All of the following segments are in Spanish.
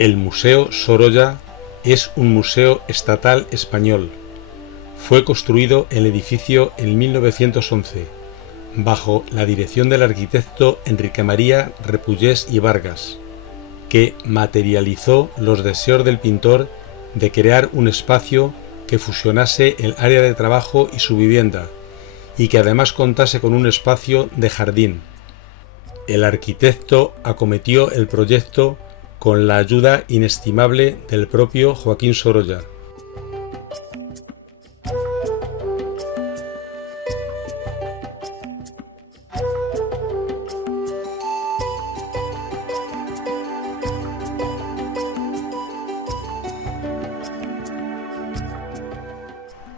El Museo Sorolla es un museo estatal español. Fue construido el edificio en 1911, bajo la dirección del arquitecto Enrique María Repullés y Vargas, que materializó los deseos del pintor de crear un espacio que fusionase el área de trabajo y su vivienda, y que además contase con un espacio de jardín. El arquitecto acometió el proyecto con la ayuda inestimable del propio Joaquín Sorolla.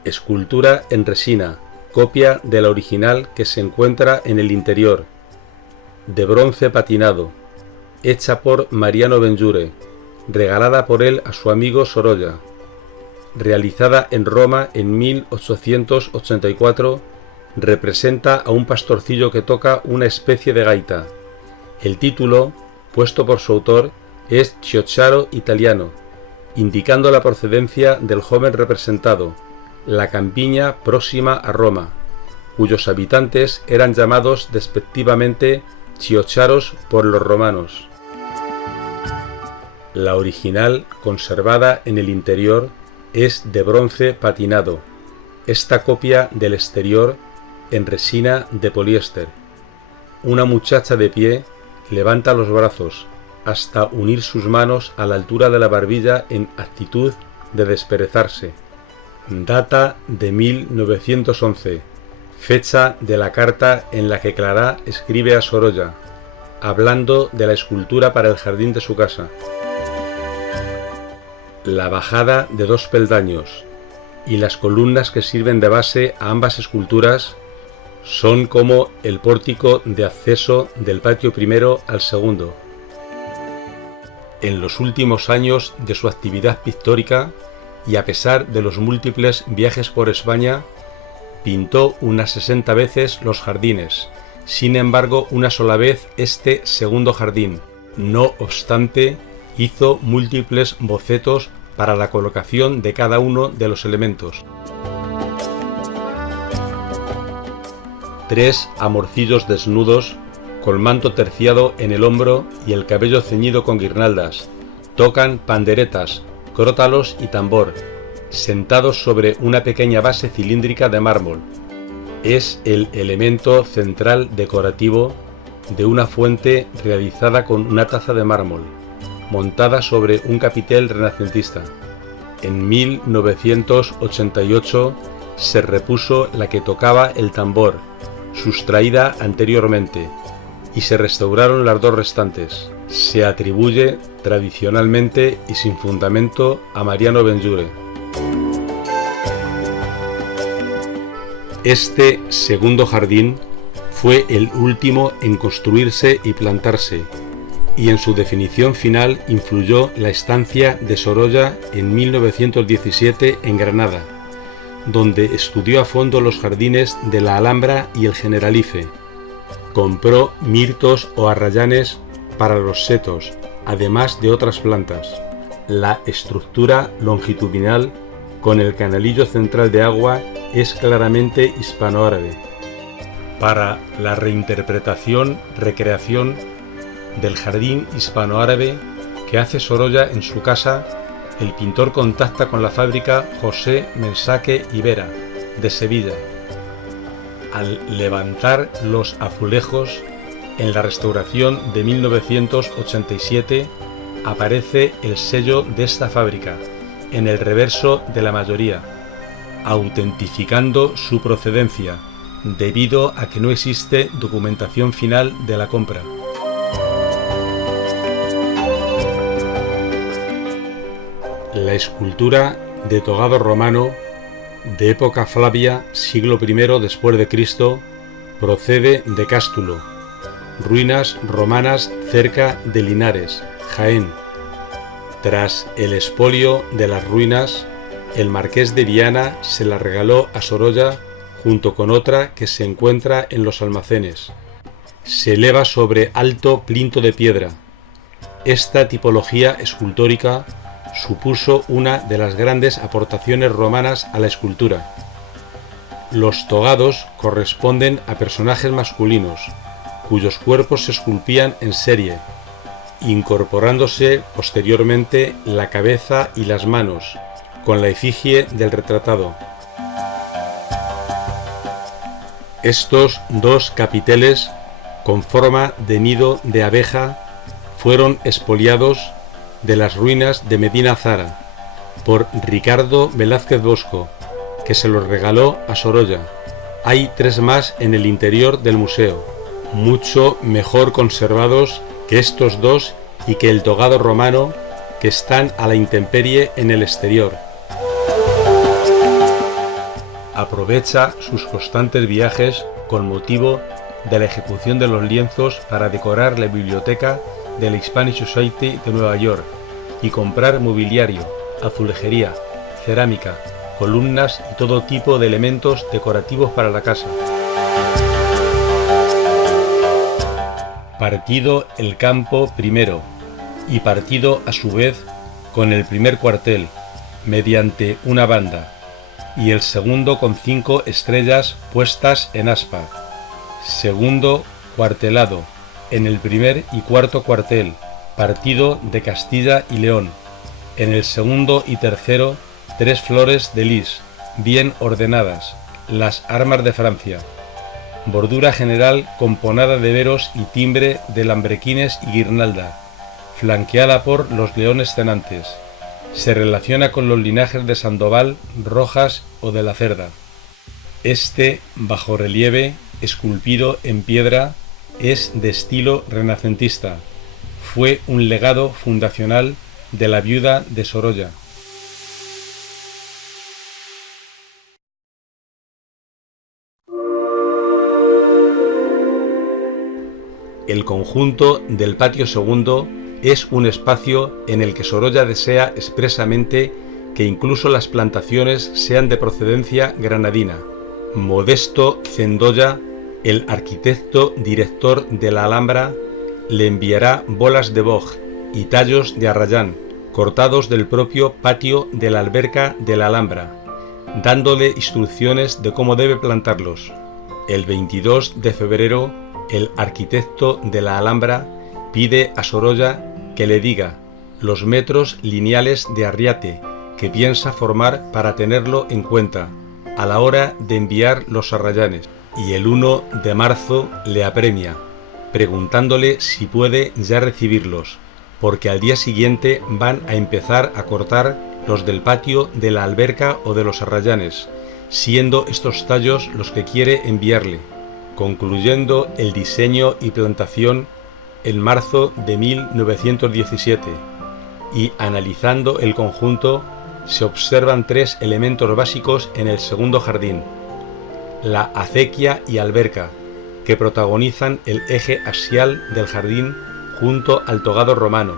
Escultura en resina, copia de la original que se encuentra en el interior, de bronce patinado, hecha por Mariano Benlliure, regalada por él a su amigo Sorolla, realizada en Roma en 1884, representa a un pastorcillo que toca una especie de gaita. El título, puesto por su autor, es Chiocciaro Italiano, indicando la procedencia del joven representado, la campiña próxima a Roma, cuyos habitantes eran llamados despectivamente chiocciaros por los romanos. La original, conservada en el interior, es de bronce patinado, esta copia del exterior en resina de poliéster. Una muchacha de pie levanta los brazos hasta unir sus manos a la altura de la barbilla en actitud de desperezarse. Data de 1911, fecha de la carta en la que Clará escribe a Sorolla, hablando de la escultura para el jardín de su casa. La bajada de 2 peldaños y las columnas que sirven de base a ambas esculturas son como el pórtico de acceso del patio primero al segundo. En los últimos años de su actividad pictórica, y a pesar de los múltiples viajes por España, pintó unas 60 veces los jardines, sin embargo una sola vez este segundo jardín. No obstante, hizo múltiples bocetos para la colocación de cada uno de los elementos. 3 amorcillos desnudos, con manto terciado en el hombro y el cabello ceñido con guirnaldas, tocan panderetas, crótalos y tambor, sentados sobre una pequeña base cilíndrica de mármol. Es el elemento central decorativo de una fuente realizada con una taza de mármol, montada sobre un capitel renacentista. En 1988 se repuso la que tocaba el tambor, sustraída anteriormente, y se restauraron las 2 restantes. Se atribuye tradicionalmente y sin fundamento a Mariano Benlliure. Este segundo jardín fue el último en construirse y plantarse, y en su definición final influyó la estancia de Sorolla en 1917 en Granada, donde estudió a fondo los jardines de la Alhambra y el Generalife. Compró mirtos o arrayanes para los setos, además de otras plantas. La estructura longitudinal con el canalillo central de agua es claramente hispanoárabe. Para la recreación del jardín hispanoárabe que hace Sorolla en su casa, el pintor contacta con la fábrica José Mensaque y Vera, de Sevilla. Al levantar los azulejos, en la restauración de 1987 aparece el sello de esta fábrica en el reverso de la mayoría, autentificando su procedencia, debido a que no existe documentación final de la compra. La escultura de togado romano de época Flavia, siglo I después de Cristo, procede de Cástulo, ruinas romanas cerca de Linares, Jaén. Tras el expolio de las ruinas, el marqués de Viana se la regaló a Sorolla junto con otra que se encuentra en los almacenes. Se eleva sobre alto plinto de piedra. Esta tipología escultórica supuso una de las grandes aportaciones romanas a la escultura. Los togados corresponden a personajes masculinos, cuyos cuerpos se esculpían en serie, incorporándose posteriormente la cabeza y las manos, con la efigie del retratado. Estos dos capiteles, con forma de nido de abeja, fueron expoliados de las ruinas de Medina Zara por Ricardo Velázquez Bosco, que se los regaló a Sorolla. Hay 3 más en el interior del museo, mucho mejor conservados que estos dos y que el togado romano, que están a la intemperie en el exterior. Aprovecha sus constantes viajes con motivo de la ejecución de los lienzos para decorar la biblioteca de la Hispanic Society de Nueva York y comprar mobiliario, azulejería, cerámica, columnas y todo tipo de elementos decorativos para la casa. Partido el campo primero y partido a su vez con el primer cuartel mediante una banda y el segundo con 5 estrellas puestas en aspa. Segundo cuartelado en el primer y cuarto cuartel, partido de Castilla y León. En el segundo y tercero 3 flores de lis, bien ordenadas, las armas de Francia. Bordura general componada de veros y timbre de lambrequines y guirnalda, flanqueada por los leones cenantes. Se relaciona con los linajes de Sandoval, Rojas o de la Cerda. Este bajorrelieve, esculpido en piedra, es de estilo renacentista. Fue un legado fundacional de la viuda de Sorolla. El conjunto del patio segundo es un espacio en el que Sorolla desea expresamente que incluso las plantaciones sean de procedencia granadina. Modesto Cendolla, el arquitecto director de la Alhambra, le enviará bolas de boj y tallos de arrayán, cortados del propio patio de la alberca de la Alhambra, dándole instrucciones de cómo debe plantarlos. El 22 de febrero, el arquitecto de la Alhambra pide a Sorolla que le diga los metros lineales de arriate que piensa formar para tenerlo en cuenta a la hora de enviar los arrayanes, y el 1 de marzo le apremia, preguntándole si puede ya recibirlos, porque al día siguiente van a empezar a cortar los del patio de la alberca o de los arrayanes, siendo estos tallos los que quiere enviarle, concluyendo el diseño y plantación en marzo de 1917, y analizando el conjunto se observan 3 elementos básicos en el segundo jardín: la acequia y alberca, que protagonizan el eje axial del jardín junto al togado romano,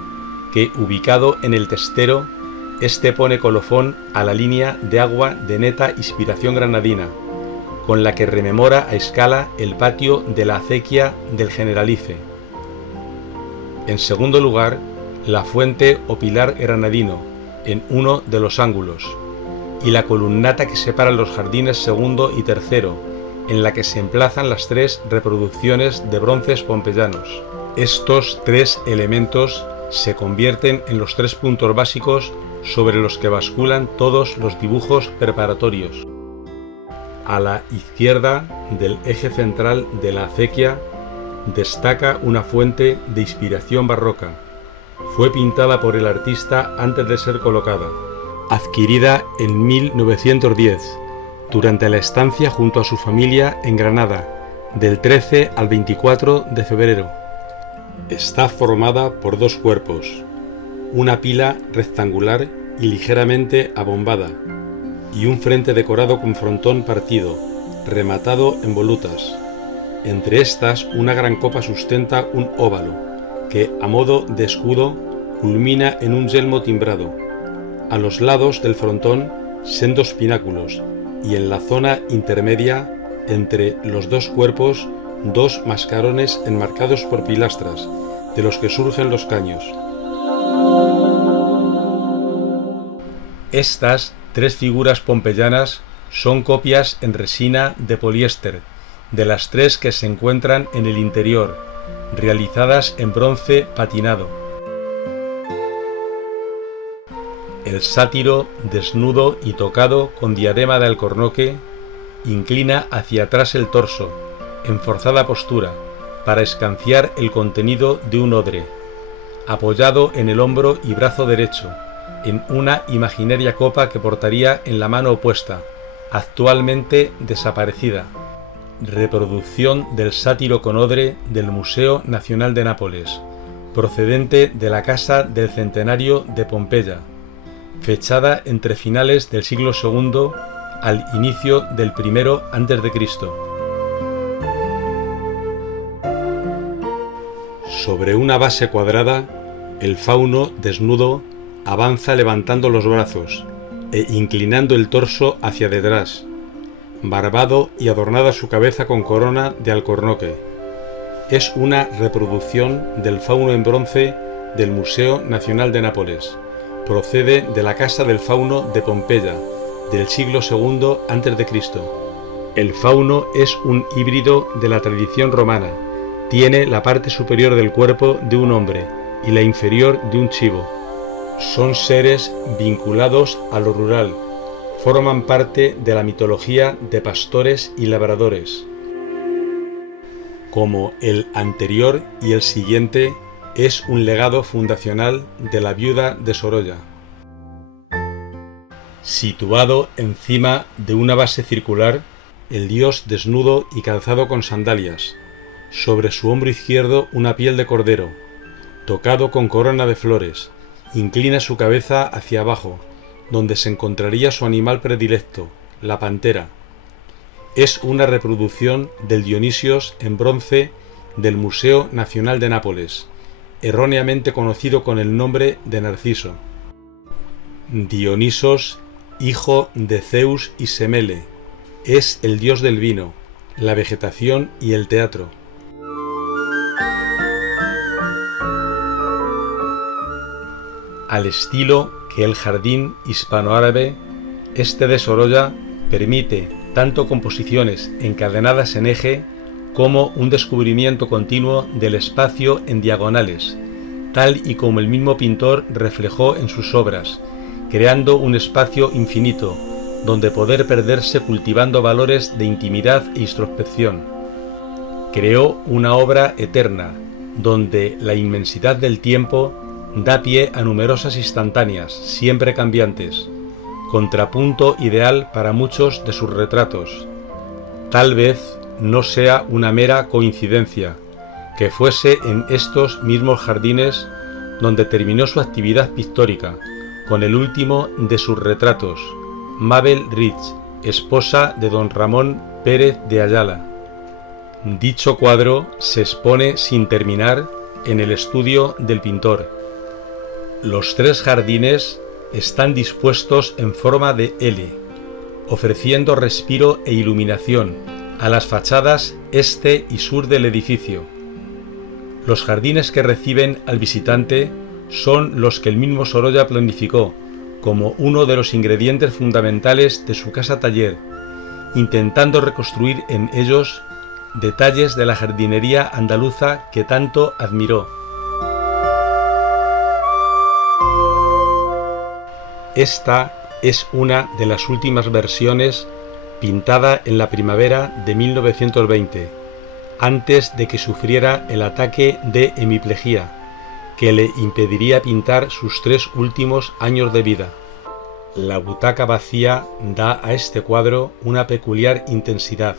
que ubicado en el testero, este pone colofón a la línea de agua de neta inspiración granadina, con la que rememora a escala el patio de la acequia del Generalife. En segundo lugar, la fuente o pilar granadino en uno de los ángulos, y la columnata que separa los jardines segundo y tercero, en la que se emplazan las 3 reproducciones de bronces pompeyanos. Estos 3 elementos se convierten en los 3 puntos básicos sobre los que basculan todos los dibujos preparatorios. A la izquierda del eje central de la acequia destaca una fuente de inspiración barroca. Fue pintada por el artista antes de ser colocada, adquirida en 1910, durante la estancia junto a su familia en Granada, del 13 al 24 de febrero. Está formada por 2 cuerpos, una pila rectangular y ligeramente abombada, y un frente decorado con frontón partido, rematado en volutas. Entre estas, una gran copa sustenta un óvalo, que, a modo de escudo, culmina en un yelmo timbrado. A los lados del frontón, sendos pináculos, y en la zona intermedia, entre los 2 cuerpos, 2 mascarones enmarcados por pilastras, de los que surgen los caños, Estas 3 figuras pompeyanas son copias en resina de poliéster de las 3 que se encuentran en el interior, realizadas en bronce patinado. El sátiro, desnudo y tocado con diadema de alcornoque, inclina hacia atrás el torso, en forzada postura, para escanciar el contenido de un odre, apoyado en el hombro y brazo derecho, en una imaginaria copa que portaría en la mano opuesta, actualmente desaparecida. Reproducción del sátiro con odre del Museo Nacional de Nápoles, procedente de la Casa del Centenario de Pompeya, fechada entre finales del siglo II al inicio del I a.C. Sobre una base cuadrada, el fauno desnudo avanza levantando los brazos e inclinando el torso hacia detrás, barbado y adornada su cabeza con corona de alcornoque. Es una reproducción del fauno en bronce del Museo Nacional de Nápoles. Procede de la Casa del Fauno de Pompeya, del siglo II a.C. El fauno es un híbrido de la tradición romana. Tiene la parte superior del cuerpo de un hombre y la inferior de un chivo. Son seres vinculados a lo rural. Forman parte de la mitología de pastores y labradores. Como el anterior y el siguiente, es un legado fundacional de la viuda de Sorolla. Situado encima de una base circular, el dios desnudo y calzado con sandalias. Sobre su hombro izquierdo una piel de cordero, tocado con corona de flores, inclina su cabeza hacia abajo, donde se encontraría su animal predilecto, la pantera. Es una reproducción del Dionisios en bronce del Museo Nacional de Nápoles, erróneamente conocido con el nombre de Narciso. Dionisos, hijo de Zeus y Semele, es el dios del vino, la vegetación y el teatro. Al estilo que el jardín hispanoárabe, este de Sorolla permite tanto composiciones encadenadas en eje como un descubrimiento continuo del espacio en diagonales, tal y como el mismo pintor reflejó en sus obras, creando un espacio infinito, donde poder perderse cultivando valores de intimidad e introspección. Creó una obra eterna, donde la inmensidad del tiempo da pie a numerosas instantáneas, siempre cambiantes, contrapunto ideal para muchos de sus retratos. Tal vez no sea una mera coincidencia que fuese en estos mismos jardines donde terminó su actividad pictórica, con el último de sus retratos, Mabel Rich, esposa de don Ramón Pérez de Ayala. Dicho cuadro se expone sin terminar en el estudio del pintor. Los 3 jardines están dispuestos en forma de L, ofreciendo respiro e iluminación a las fachadas este y sur del edificio. Los jardines que reciben al visitante son los que el mismo Sorolla planificó como uno de los ingredientes fundamentales de su casa-taller, intentando reconstruir en ellos detalles de la jardinería andaluza que tanto admiró. Esta es una de las últimas versiones pintada en la primavera de 1920, antes de que sufriera el ataque de hemiplegia, que le impediría pintar sus 3 últimos años de vida. La butaca vacía da a este cuadro una peculiar intensidad.